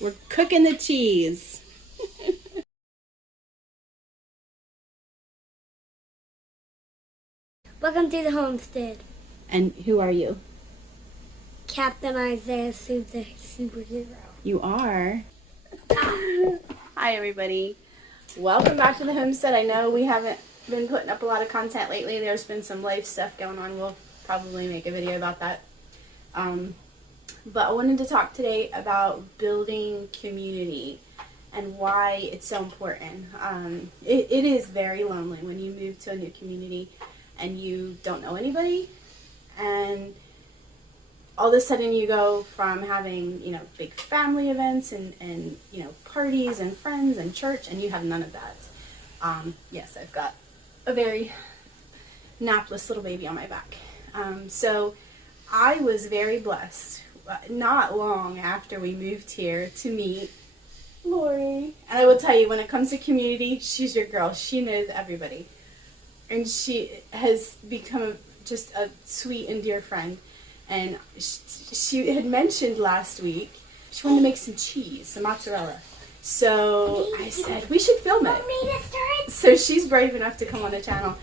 We're cooking the cheese. Welcome to the homestead. And who are you? Captain Isaiah, the superhero. You are. Hi, everybody. Welcome back to the homestead. I know we haven't been putting up a lot of content lately. There's been some life stuff going on. We'll probably make a video about that. But I wanted to talk today about building community and why it's so important. It is very lonely when you move to a new community and you don't know anybody, and all of a sudden you go from having, big family events and parties and friends and church, and you have none of that. Yes, I've got a very napless little baby on my back. So I was very blessed, not long after we moved here, to meet Lori. And I will tell you, when it comes to community, she's your girl. She knows everybody. And she has become just a sweet and dear friend. And she had mentioned last week she wanted to make some cheese, some mozzarella. So I said, we should film it. So she's brave enough to come on the channel.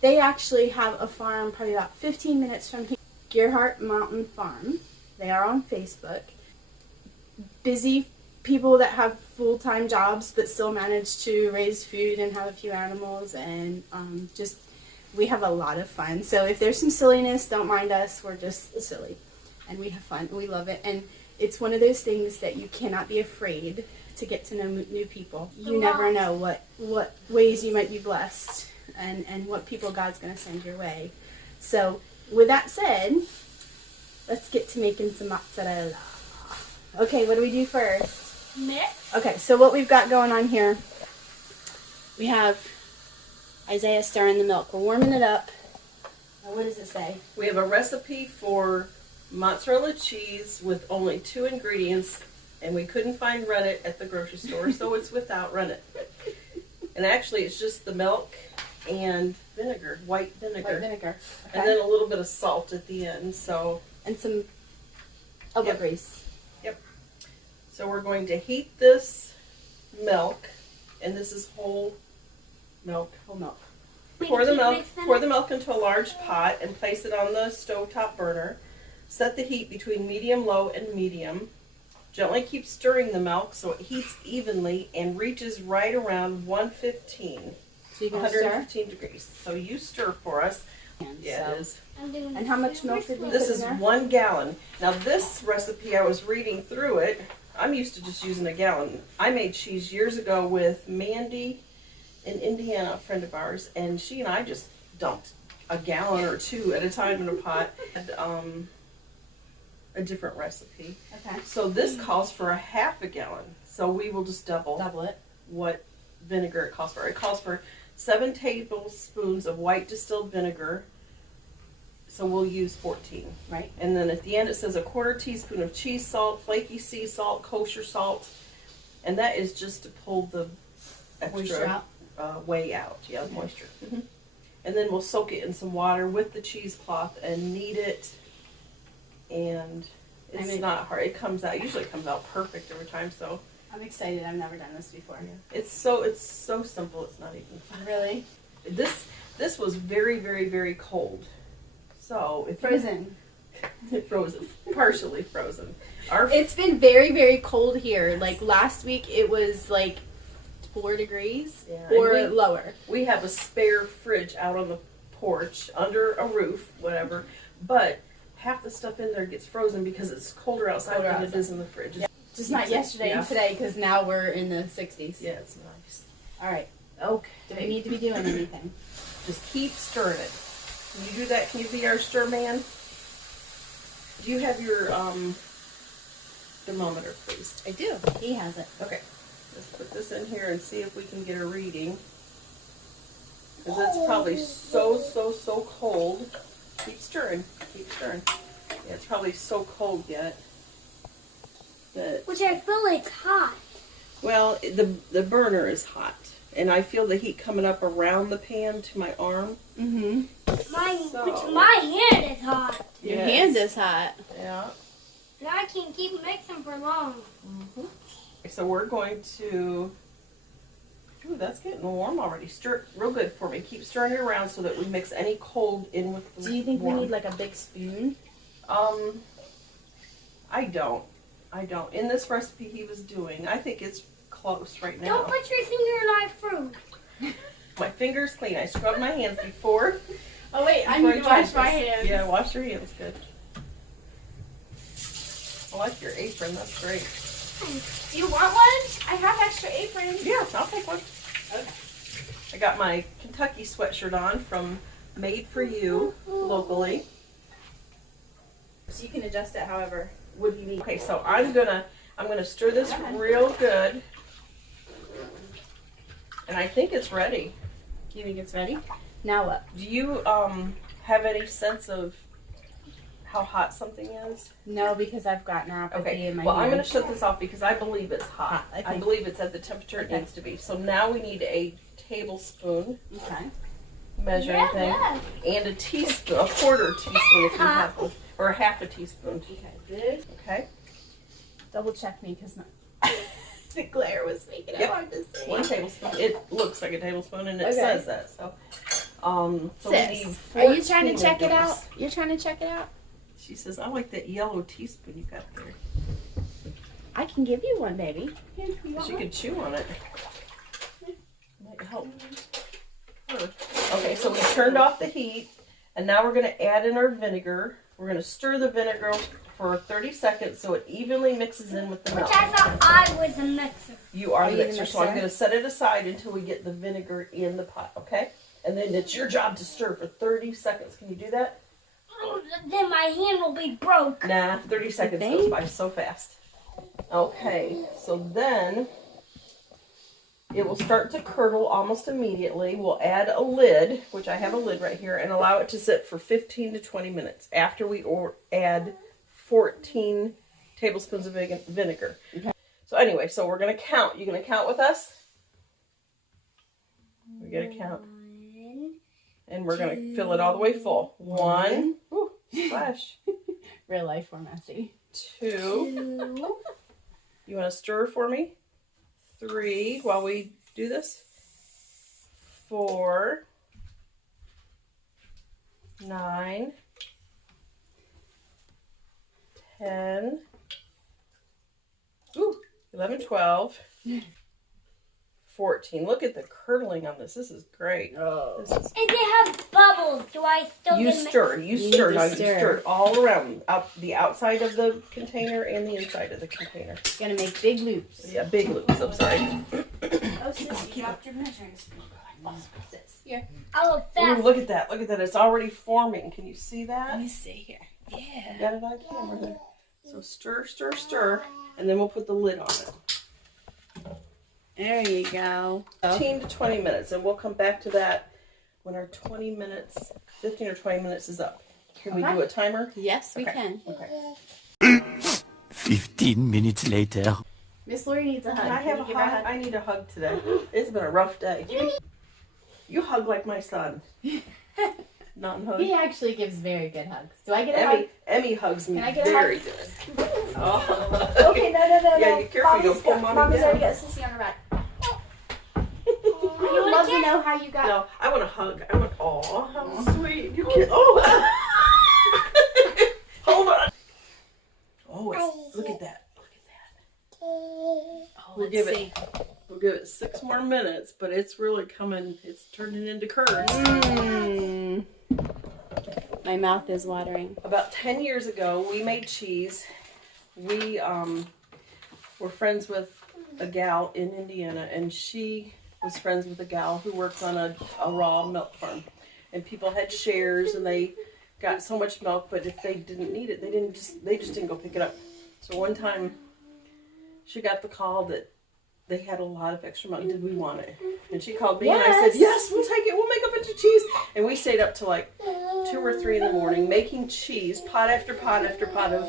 They actually have a farm probably about 15 minutes from here, Gerhardt Mountain Farm. They are on Facebook. Busy people that have full-time jobs but still manage to raise food and have a few animals, and we have a lot of fun. So if there's some silliness, don't mind us. We're just silly and we have fun. We love it, and it's one of those things that you cannot be afraid to get to know new people. You never know what ways you might be blessed and what people God's going to send your way. So with that said, let's get to making some mozzarella. Okay, what do we do first? Mix. Okay, so what we've got going on here, we have Isaiah stirring the milk. We're warming it up. Now, what does it say? We have a recipe for mozzarella cheese with only 2 ingredients, and we couldn't find rennet at the grocery store, so it's without rennet. And actually, it's just the milk and vinegar, white vinegar. White vinegar. Okay. And then a little bit of salt at the end. So and some elbow grease. Yep. So we're going to heat this milk, and this is whole milk. Whole milk. Pour the milk into a large pot and place it on the stovetop burner. Set the heat between medium-low and medium. Gently keep stirring the milk so it heats evenly and reaches right around 115. So you 115 degrees. So you stir for us. Yeah, so. it is. And how much milk did we This put is in there? 1 gallon. Now this recipe, I was reading through it. I'm used to just using a gallon. I made cheese years ago with Mandy in Indiana, a friend of ours, and she and I just dumped a gallon or 2 at a time in a pot. A different recipe. Okay. So this calls for a half a gallon. So we will just double it. What vinegar it calls for. It calls for 7 tablespoons of white distilled vinegar. So we'll use 14. Right. And then at the end it says a 1/4 teaspoon of cheese salt, flaky sea salt, kosher salt. And that is just to pull the Moisture extra out. whey out. Yeah, the moisture. Mm-hmm. And then we'll soak it in some water with the cheesecloth and knead it. And it's not hard. It comes out. Usually it comes out perfect every time. So I'm excited. I've never done this before. yeah. It's so simple. It's not even fun. Really? This was very, very, very cold. So if Frozen. Frozen, partially frozen. It's been very, very cold here. Like last week, it was like 4 degrees or lower. We have a spare fridge out on the porch under a roof, whatever. But half the stuff in there gets frozen because it's colder outside than it is in the fridge. Yeah. Just not yesterday and today, because now we're in the 60s. Yeah, it's nice. All right. Okay. Do we need to be doing anything? Just keep stirring it. Can you do that? Can you be our stir man? Do you have your thermometer, please? I do. He has it. Okay. Let's put this in here and see if we can get a reading. Because it's probably so cold. Keep stirring. Keep stirring. Yeah, it's probably so cold yet. But, Which I feel like hot. well, the burner is hot. And I feel the heat coming up around the pan to my arm. My hand is hot. Your hand is hot. Yeah. Now I can keep mixing for long. So we're going to, ooh, that's getting warm already. Stir it real good for me. Keep stirring it around so that we mix any cold in with the Do you think warm. we need like a big spoon? I don't. In this recipe he was doing, I think it's close right now. Don't put your finger in our fruit. My finger's clean. I scrubbed my hands before. Oh wait, I before need to tried wash my this. hands. Yeah, wash your hands good. I like your apron. That's great. Do you want one? I have extra aprons. Yeah, I'll take one. Okay. I got my Kentucky sweatshirt on from Made for You locally. So you can adjust it however. What do you need? Okay, so I'm gonna stir this real good, and I think it's ready. You think it's ready? Now what? Do you have any sense of how hot something is? No, because I've got neuropathy in my Well, hands. I'm gonna shut this off because I believe it's hot. Okay. I believe it's at the temperature it needs to be. So now we need a tablespoon Okay. measuring thing and a teaspoon, a quarter teaspoon if you have one, or a half a teaspoon. Okay, good. Okay. Double check me because the glare was making it Yep. hard to see. 1 tablespoon. It looks like a tablespoon, and it Okay. says that. So, so we need Sis, are you 14 trying to check it of out? these. You're trying to check it out? She says, "I like that yellow teaspoon you got there." I can give you one, baby. Here, you want She one? could chew on it. Might help her. Okay, so we turned off the heat, and now we're going to add in our vinegar. We're going to stir the vinegar for 30 seconds so it evenly mixes in with the Which milk. I thought I was a mixer. You are the the mixer, so I'm mixer? going to set it aside until we get the vinegar in the pot, okay? And then it's your job to stir for 30 seconds. Can you do that? Then my hand will be broke. Nah, 30 seconds goes by so fast. Okay, so then it will start to curdle almost immediately. We'll add a lid, which I have a lid right here, and allow it to sit for 15 to 20 minutes after we add 14 tablespoons of vinegar. Okay. So anyway, so we're going to count. You going to count with us? We're going to count. And we're going to fill it all the way full. 1, ooh, splash. Real life or messy. 2, you want to stir for me? 3, while we do this. 4, 9, 10, ooh, 11, 12, 14. Look at the curdling on this. This is great. Oh. This is, And they have bubbles. Do I still you get stir. You You stir. need to Now you stir. stir it all around. The outside of the container and the inside of the container. Gonna make big loops. Yeah, big loops. I'm sorry. Oh, sis, you dropped your measuring spoon. Sis, here. I will Ooh, fast. look at that. Look at that. It's already forming. Can you see that? Let me see here. Yeah. Got it on camera there. So stir, stir, stir, and then we'll put the lid on it. There you go. 15 to 20 minutes, and we'll come back to that when our 20 minutes, 15 or 20 minutes is up. Can we Okay. do a timer? Yes, we Okay. can. Okay. 15 minutes later. Miss Lori needs a hug. Can I have Can a you give her hug? I need a hug today. It's been a rough day. You hug like my son. Non-hug. He actually gives very good hugs. Do I get a hug? Emmy hugs me Can I get a very hug? good. Oh. Okay, no. Yeah, you careful, you'll pull mommy Mommy's down. already got Sissy on her back. I would love to know how you got. No, I want a hug. I want, oh, how sweet. You can't, oh. Hold on. Oh, look at that. Look at that. Oh, We'll give it 6 more minutes, but it's really coming. It's turning into curds. Mm. My mouth is watering. About 10 years ago, we made cheese. We were friends with a gal in Indiana, and she was friends with a gal who worked on a raw milk farm. And people had shares, and they got so much milk, but if they didn't need it, they just didn't go pick it up. So one time, she got the call that they had a lot of extra milk. Did we want it? And she called me, and I said, yes, we'll take it. We'll make a bunch of cheese. And we stayed up till like 2 or 3 in the morning making cheese, pot after pot after pot of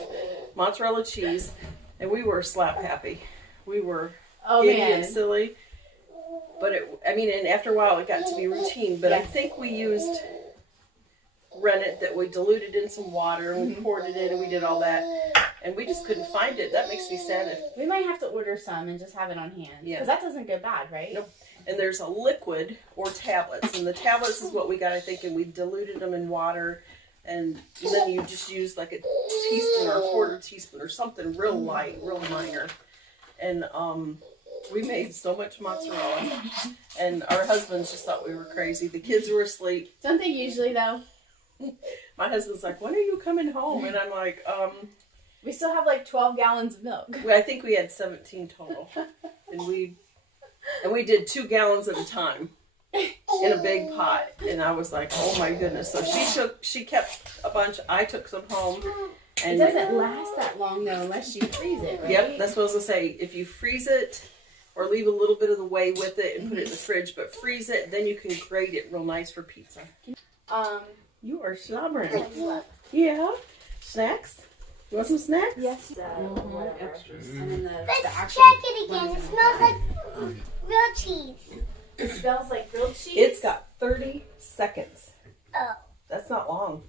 mozzarella cheese, and we were slap happy. We were giddy and silly. But and after a while it got to be routine. But I think we used rennet that we diluted in some water and we poured it in and we did all that. And we just couldn't find it. That makes me sad. We might have to order some and just have it on hand. Yeah. Because that doesn't go bad, right? Nope. And there's a liquid or tablets. And the tablets is what we got, I think, and we diluted them in water. And then you just use like a teaspoon or a quarter teaspoon or something real light, real minor. And we made so much mozzarella. And our husbands just thought we were crazy. The kids were asleep. Don't they usually, though? My husband's like, when are you coming home? And I'm like, We still have like 12 gallons of milk. I think we had 17 total. And we did 2 gallons at a time in a big pot. And I was like, oh my goodness. So she kept a bunch. I took some home. It And doesn't last that long though unless you freeze it, right? Yep, that's what I was gonna say. If you freeze it or leave a little bit of the whey with it and put it in the fridge, but freeze it, then you can grate it real nice for pizza. You are stubborn. Yeah. Snacks? You want some snacks? Yes. Extras. And then Let's the check actual it again. It smells like real cheese. It smells like grilled cheese. It's got 30 seconds. Oh. That's not long.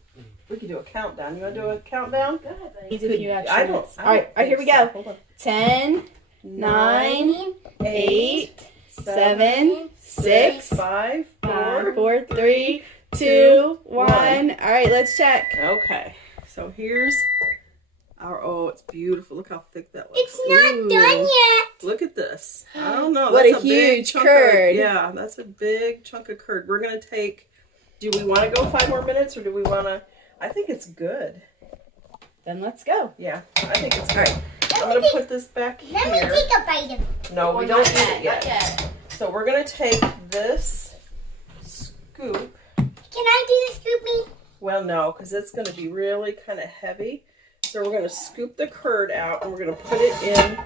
We could do a countdown. You want to do a countdown? Go ahead, buddy. I don't. All right, here we go. Hold on. 10, 9, 8, 7, 6, 5, 4. 4, 3, 2, 1. All right, let's check. Okay. So here's our. Oh, it's beautiful. Look how thick that looks. It's not done yet. Look at this. I don't know. What That's a big huge chunk curd. Yeah, that's a big chunk of curd. We're going to take. Do we want to go 5 more minutes or do we want to? I think it's good. Then let's go. Yeah, I think it's good. I'm going to put this back Let me here. take a bite of it. No, we don't need it Not yet. So we're going to take this scoop. Can I do the scooping? Well, no, because it's going to be really kind of heavy. So we're going to scoop the curd out and we're going to put it in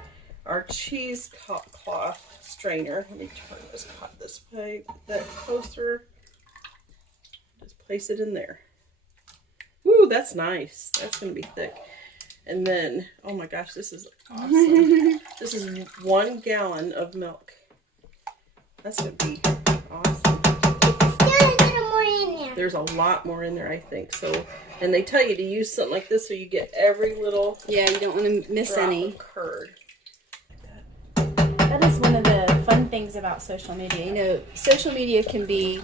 our cheesecloth strainer. Let me turn this pot this way, get that closer. Just place it in there. Ooh, that's nice. That's going to be thick. And then, oh my gosh, this is awesome. This is 1 gallon of milk. That's going to be awesome. Still a little more in there. There's a lot more in there, I think. So, and they tell you to use something like this so you get every little Yeah, you don't want to miss drop any. of curd. That is one of the fun things about social media. You know, social media can be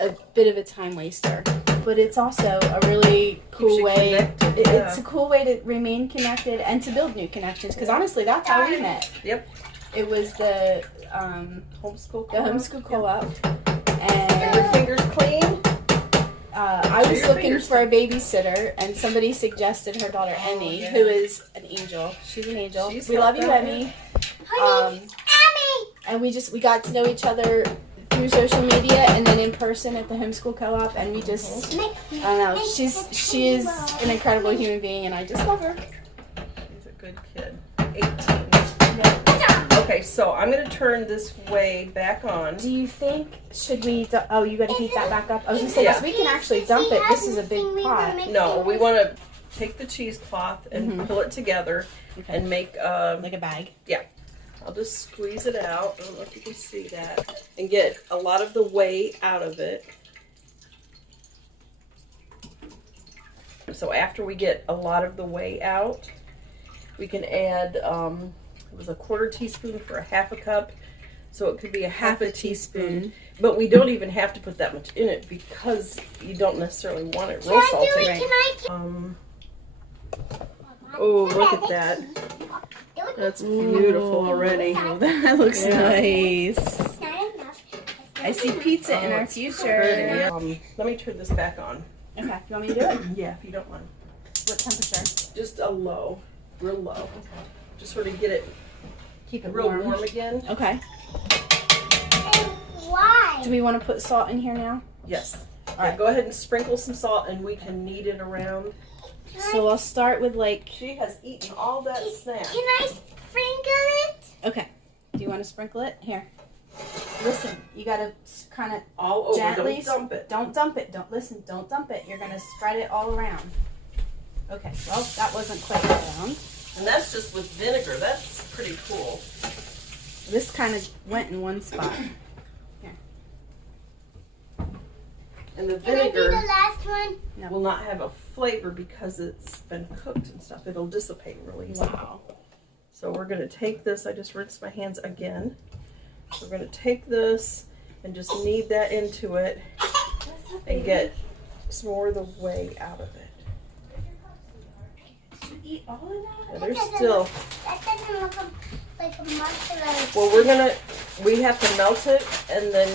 a bit of a time waster, but it's also a really cool you way. connected, It's yeah. a cool way to remain connected and to build new connections. Because honestly, that's how we met. Yep. It was the Homeschool homeschool co-op, And your and fingers clean? I was your looking fingers for a babysitter, and somebody suggested her daughter Emmy, yeah. who is an angel. She's an angel. She's We love you, helped out. Emmy. Her name's Emmy. And we got to know each other through social media and then in person at the homeschool co-op, and we just I don't know. She is an incredible human being, and I just love her. She's a good kid. 18. Okay, so I'm going to turn this whey back on. Do you think should we? Oh, you got to heat that back up. I was gonna say 'cause we can actually dump it. This is a big pot. No, we want to take the cheesecloth and pull it together and make Like a bag. yeah. I'll just squeeze it out. I don't know if you can see that. And get a lot of the whey out of it. So after we get a lot of the whey out, we can add, it was a 1/4 teaspoon for a 1/2 cup. So it could be a half a teaspoon. But we don't even have to put that much in it because you don't necessarily want it real salty. Oh, look at that. That's beautiful already. That looks nice. It's not enough. I see pizza in our future. Let me turn this back on. Okay, you want me to do it? Yeah, if you don't mind. What temperature? Just a low, real low. Just sort of get it Keep it real warm again. Okay. And why? Do we want to put salt in here now? Yes. All Yeah, right. go ahead and sprinkle some salt and we can knead it around. So I'll start with like. She has eaten all that snack. Can I sprinkle it? Okay. Do you want to sprinkle it? Here. Listen, you gotta kind of All over, gently. don't dump it. Don't dump it. Don't listen. Don't dump it. You're gonna spread it all around. Okay. Well, that wasn't quite around. And that's just with vinegar. That's pretty cool. This kind of went in one spot. Here. And the Can I be vinegar the last one? will not have a flavor because it's been cooked and stuff. It'll dissipate really easily. Wow. So we're going to take this. I just rinsed my hands again. We're going to take this and just knead that into it and get some more of the whey out of it. Did you eat all of that? Now, there's still. That doesn't look like a mozzarella. Well, we have to melt it and then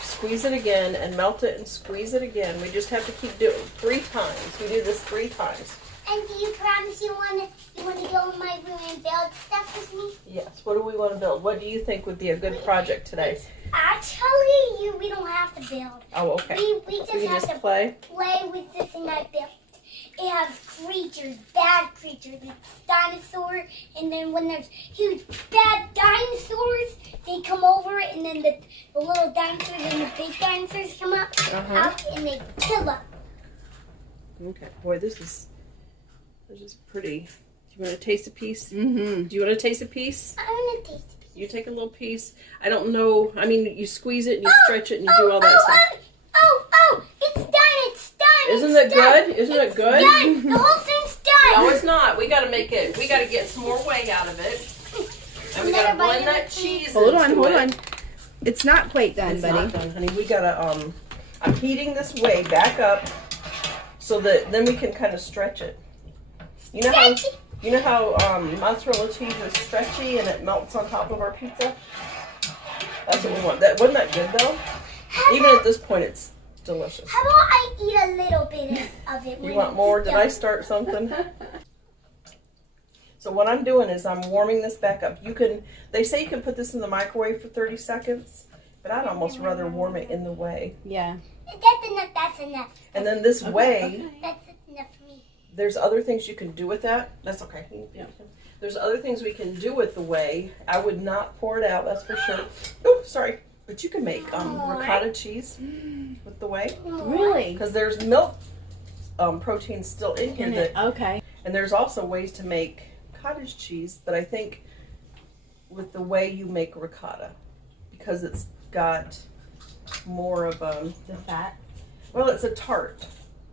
squeeze it again and melt it and squeeze it again. We just have to keep doing it 3 times. We do this 3 times. And do you promise you want to go in my room and build stuff with me? Yes. What do we want to build? What do you think would be a good project today? Actually, we don't have to build. Oh, okay. We We can have just to play. play with the thing I built. It has creatures, bad creatures, like dinosaurs, and then when there's huge bad dinosaurs, they come over, and then the little dinosaurs and the big dinosaurs come up, out and they kill them. Okay. Boy, this is pretty. Do you want to taste a piece? Mm-hmm. Do you want to taste a piece? I want to taste it. You take a little piece. I don't know. I mean, you squeeze it and you stretch it and you do all that stuff. It's done. It's done. Isn't it's it done. good? Isn't it good? Done. The whole thing's done. No, it's not. We got to make it. We got to get some more whey out of it. And we got to blend that cheese Hold into on. it. It's not quite done, It's buddy. not done, honey. We got to, I'm heating this whey back up so that then we can kind of stretch it. You know how mozzarella cheese is stretchy and it melts on top of our pizza? That's what we want. Wasn't that good though? Even at this point, it's delicious. How about I eat a little bit of it? You want more? Did I start something? So what I'm doing is I'm warming this back up. They say you can put this in the microwave for 30 seconds, but I'd almost rather warm it in the whey. Yeah. That's enough. That's enough. And then this whey, That's enough for me. there's other things you can do with that. That's okay. Yeah. There's other things we can do with the whey. I would not pour it out, that's for sure. Oh, sorry. But you can make ricotta cheese with the whey. Really? Because there's milk protein still in here. Okay. And there's also ways to make cottage cheese, but I think with the way you make ricotta, because it's got more of The fat. well, it's a tart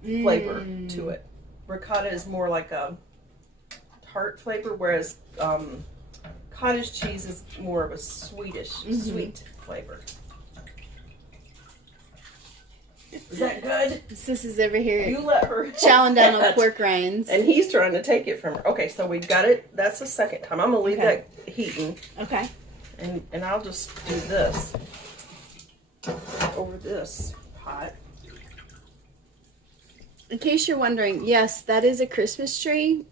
flavor to it. Ricotta is more like a tart flavor, whereas cottage cheese is more of a sweetish, sweet flavor. Is that good? Sis is over here You let her chowing down on pork rinds. And he's trying to take it from her. Okay, so we got it. That's the second time. I'm gonna leave that heating, Okay. and I'll just do this over this pot. In case you're wondering, yes, that is a Christmas tree.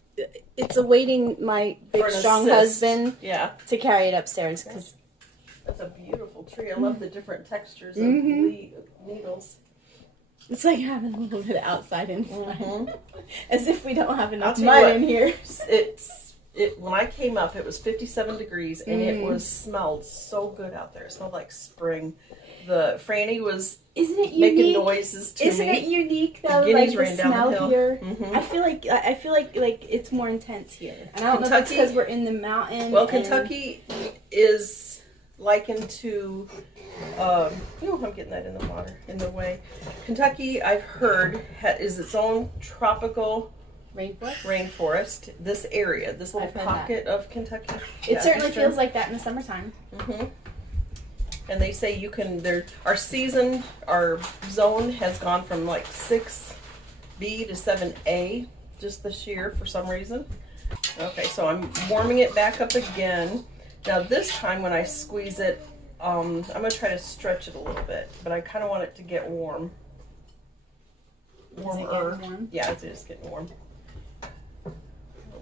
It's awaiting my big, For an strong assist. husband Yeah, to carry it upstairs because that's a beautiful tree. I love the different textures of needles. it's like having a little bit of outside inside. As if we don't have I'll enough tell you mud what, in here. When I came up, it was 57 degrees, and it smelled so good out there. It smelled like spring. Franny was Isn't it making unique? noises to Isn't me. it unique though? The guineas like ran the down the smell hill. here. Mhm. I feel like it's more intense here. And I don't know if it's Kentucky- because we're in the mountain. Well, and- Kentucky is likened to, I'm getting that in the water, in the way. Kentucky, I've heard, is its own tropical rainforest. This area, this little I've heard pocket of Kentucky. It certainly feels like that in the summertime. And they say our zone has gone from like 6B to 7A just this year for some reason. Okay, so I'm warming it back up again. Now this time when I squeeze it, I'm going to try to stretch it a little bit, but I kind of want it to get warm. Warmer. Is it getting warm? Yeah, it is getting warm.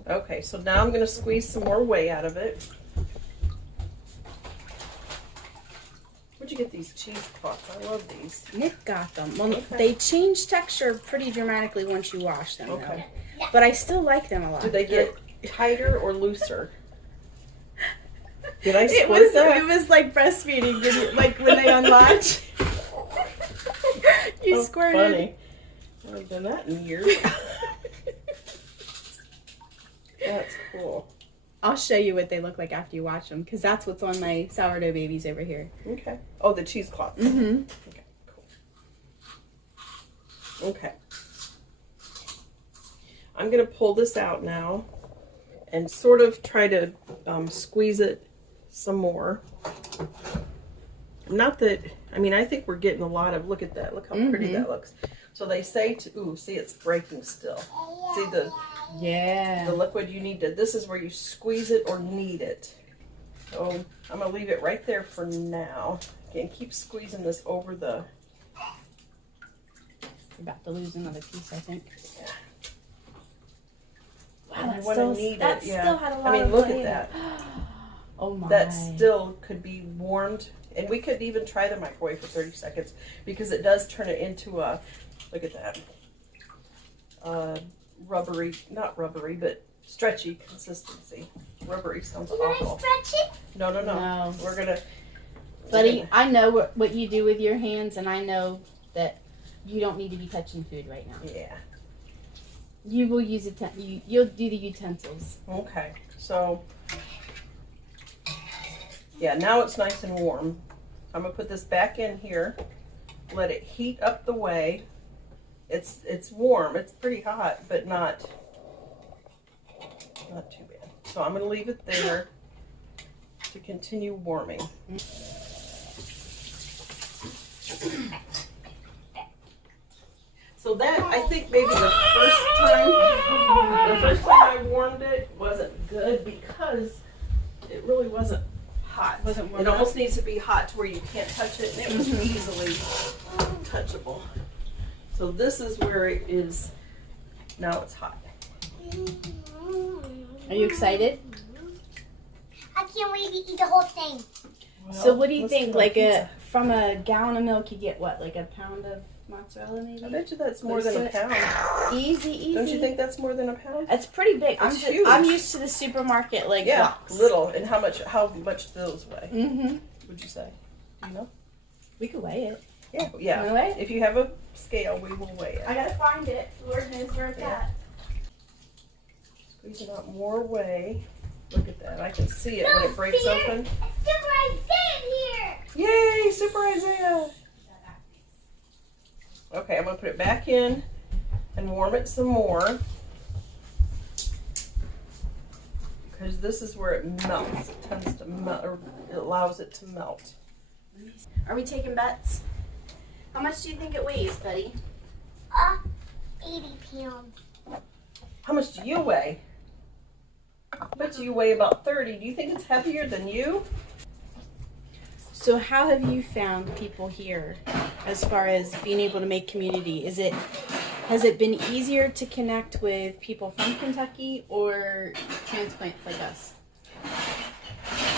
Okay, so now I'm going to squeeze some more whey out of it. Where'd you get these cheesecloths? I love these. Nick got them. Well, they change texture pretty dramatically once you wash them, Okay. though. But I still like them a lot. Do they get tighter or looser? Did I It squirt that? was like breastfeeding, like when they unlatch. You Oh, squirted. funny. I haven't done that in years. That's cool. I'll show you what they look like after you watch them, because that's what's on my sourdough babies over here. Okay. Oh, the cheesecloth. Mm-hmm. Okay, cool. Okay. I'm going to pull this out now and sort of try to squeeze it some more. Not that, I mean, I think we're getting a lot of, look at that. Look how pretty that looks. So they say to, ooh, see, it's breaking still. See the liquid you need to, this is where you squeeze it or knead it. So I'm going to leave it right there for now. Again, keep squeezing this over the... You're about to lose another piece, I think. Yeah. Wow, You want to knead it, yeah. Still had a lot I mean, of look at that. Oh my. That still could be warmed. And we could even try the microwave for 30 seconds because it does turn it into a, look at that, rubbery, not rubbery, but stretchy consistency. Rubbery sounds awful. Stretch it? No. No. We're going to. Buddy, I know what you do with your hands, and I know that you don't need to be touching food right now. Yeah. You will use it. You'll do the utensils. Okay. So, yeah, now it's nice and warm. I'm going to put this back in here. Let it heat up the way. It's warm. It's pretty hot, but not too bad. So I'm going to leave it there to continue warming. So that, I think maybe the first time I warmed it wasn't good because it really wasn't hot. It almost needs to be hot to where you can't touch it, and it was easily touchable. So this is where it is, now it's hot. Are you excited? I can't wait to eat the whole thing. Well, So what do you let's think? do our Like pizza. from a gallon of milk, you get what? Like a pound of mozzarella, maybe? I bet you that's more than a pound. Easy. Don't you think that's more than a pound? It's pretty big. It's huge. I'm used to the supermarket Yeah, blocks. little. And how much do those weigh? Would you say? You know? We could weigh it. Yeah. Wanna weigh it? If you have a scale, we will weigh it. I gotta find it. Lord knows where it's at. Squeezing out more whey. Look at that. I can see it when it breaks open. It's super Isaiah here. Yay, Super Isaiah. Okay, I'm going to put it back in and warm it some more. Because this is where it melts. It tends to melt, or it allows it to melt. Are we taking bets? How much do you think it weighs, buddy? 80 pounds. How much do you weigh? I bet you weigh about 30. Do you think it's heavier than you? So how have you found people here as far as being able to make community? Has it been easier to connect with people from Kentucky or transplants like us?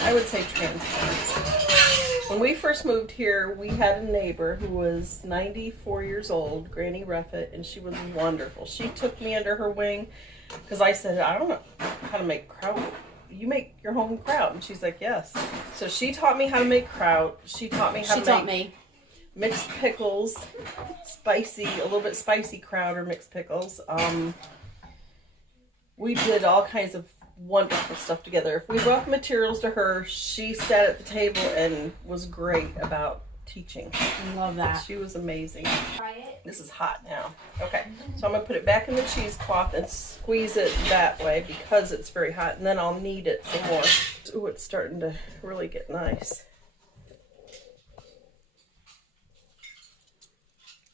I would say transplants. When we first moved here, we had a neighbor who was 94 years old, Granny Ruffett, and she was wonderful. She took me under her wing because I said, I don't know how to make kraut. You make your home kraut. And she's like, yes. So she taught me how to make kraut. She taught me how to make mixed pickles, a little bit spicy kraut or mixed pickles. We did all kinds of wonderful stuff together. If we brought the materials to her, she sat at the table and was great about teaching. I love that. She was amazing. Try it. This is hot now. Okay, so I'm going to put it back in the cheesecloth and squeeze it that way because it's very hot, and then I'll knead it some more. Ooh, it's starting to really get nice.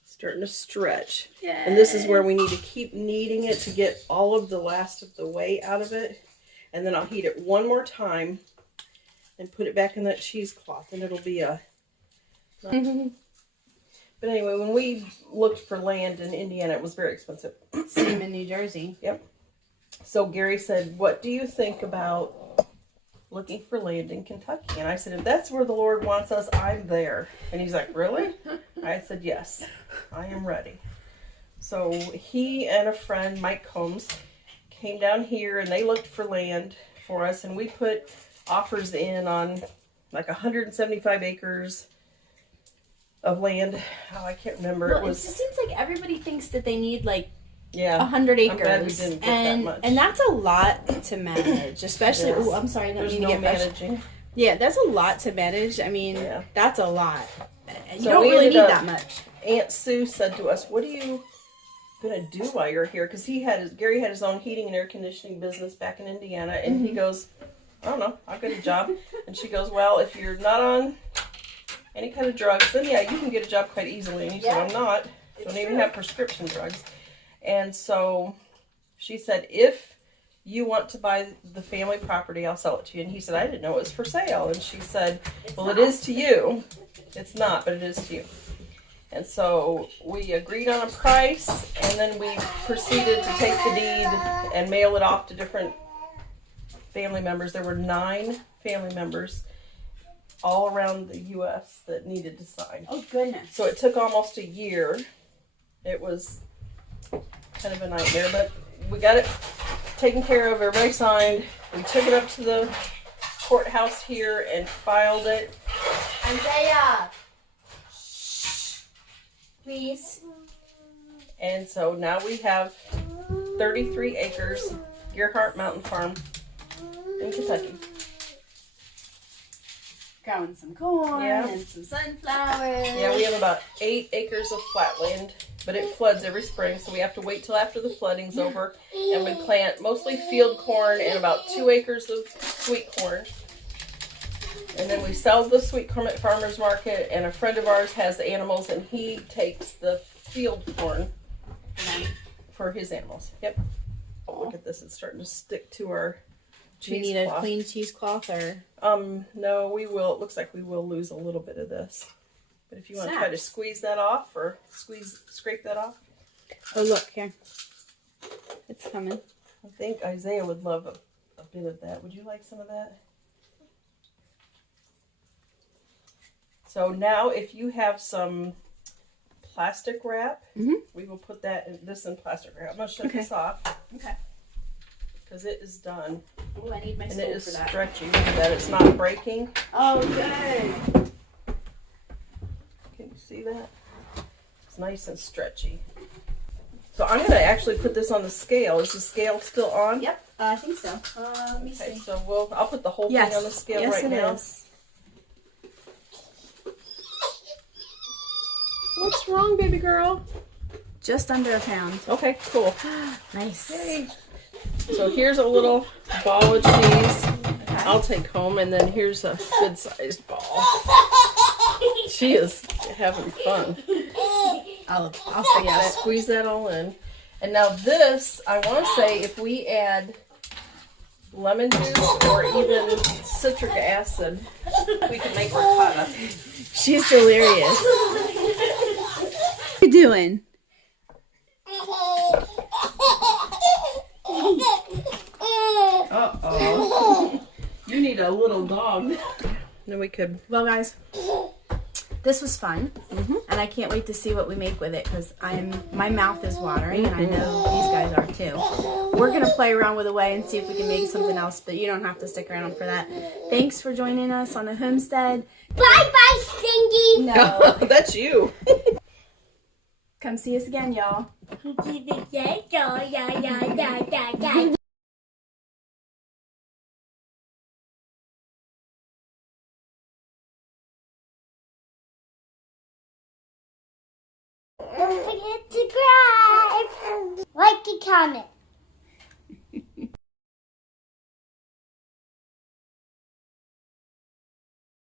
Starting to stretch. Yay. And this is where we need to keep kneading it to get all of the last of the whey out of it. And then I'll heat it one more time and put it back in that cheesecloth, and it'll be a... But anyway, when we looked for land in Indiana, it was very expensive. Same in New Jersey. Yep. So Gary said, what do you think about looking for land in Kentucky? And I said, if that's where the Lord wants us, I'm there. And he's like, really? I said, yes, I am ready. So he and a friend, Mike Combs, came down here and they looked for land for us. And we put offers in on like 175 acres of land. Oh, I can't remember. Well, it just seems like everybody thinks that they need like 100 acres. I'm glad we didn't get that much. And that's a lot to manage, especially. Yes. Oh, I'm sorry. There's no managing. Yeah, that's a lot to manage. I mean, that's a lot. You So don't we really ended need up- that much. Aunt Sue said to us, what do you gonna do while you're here, because Gary had his own heating and air conditioning business back in Indiana, and he goes, I don't know, I'll get a job. And she goes, well, if you're not on any kind of drugs, then yeah, you can get a job quite easily. And he said, I'm not. Don't even have prescription drugs. And so she said, if you want to buy the family property, I'll sell it to you. And he said, I didn't know it was for sale. And she said, well, it is to you. It's not, but it is to you. And so we agreed on a price, and then we proceeded to take the deed and mail it off to different family members. There were 9 family members all around the U.S. that needed to sign. Oh, goodness. So it took almost a year. It was kind of a nightmare, but we got it taken care of. Everybody signed. We took it up to the courthouse here and filed it. Isaiah! Please. And so now we have 33 acres, Gerhardt Mountain Farm in Kentucky. Growing some corn Yeah. and some sunflowers. Yeah, we have about 8 acres of flatland, but it floods every spring, so we have to wait till after the flooding's over. And we plant mostly field corn and about 2 acres of sweet corn. And then we sell the sweet corn at farmer's market, and a friend of ours has the animals, and he takes the field corn for his animals. Yep. Oh, look at this. It's starting to stick to our Do we need cheesecloth. a clean cheesecloth or? No, we will. It looks like we will lose a little bit of this. But if you want to try to squeeze that off or scrape that off. Oh, look here. It's coming. I think Isaiah would love a bit of that. Would you like some of that? So now if you have some plastic wrap, we will put this in plastic wrap. I'm going to shut this off. Okay. Because it is done. Oh, I need my And spoon it is for that. stretchy. Look at that. It's not breaking. Oh, good. Can you see that? It's nice and stretchy. So I'm going to actually put this on the scale. Is the scale still on? Yep, I think so. Let me Okay, see. so I'll put the whole thing on the scale right now. Is. What's wrong, baby girl? Just under a pound. Okay, cool. Nice. Yay. So here's a little ball of cheese I'll take home, and then here's a good-sized ball. She is having fun. I'll Yeah, squeeze that all in. And now this, I want to say, if we add lemon juice or even citric acid, we can make ricotta. She's delirious. What are you doing? Uh-oh. You need a little dog. Then we could... Well, guys, this was fun, and I can't wait to see what we make with it because my mouth is watering, and I know these guys are too. We're gonna play around with a way and see if we can make something else, but you don't have to stick around for that. Thanks for joining us on the homestead. Bye bye, Stingy. No, That's you. come see us again, y'all. Don't forget to subscribe, like, and comment.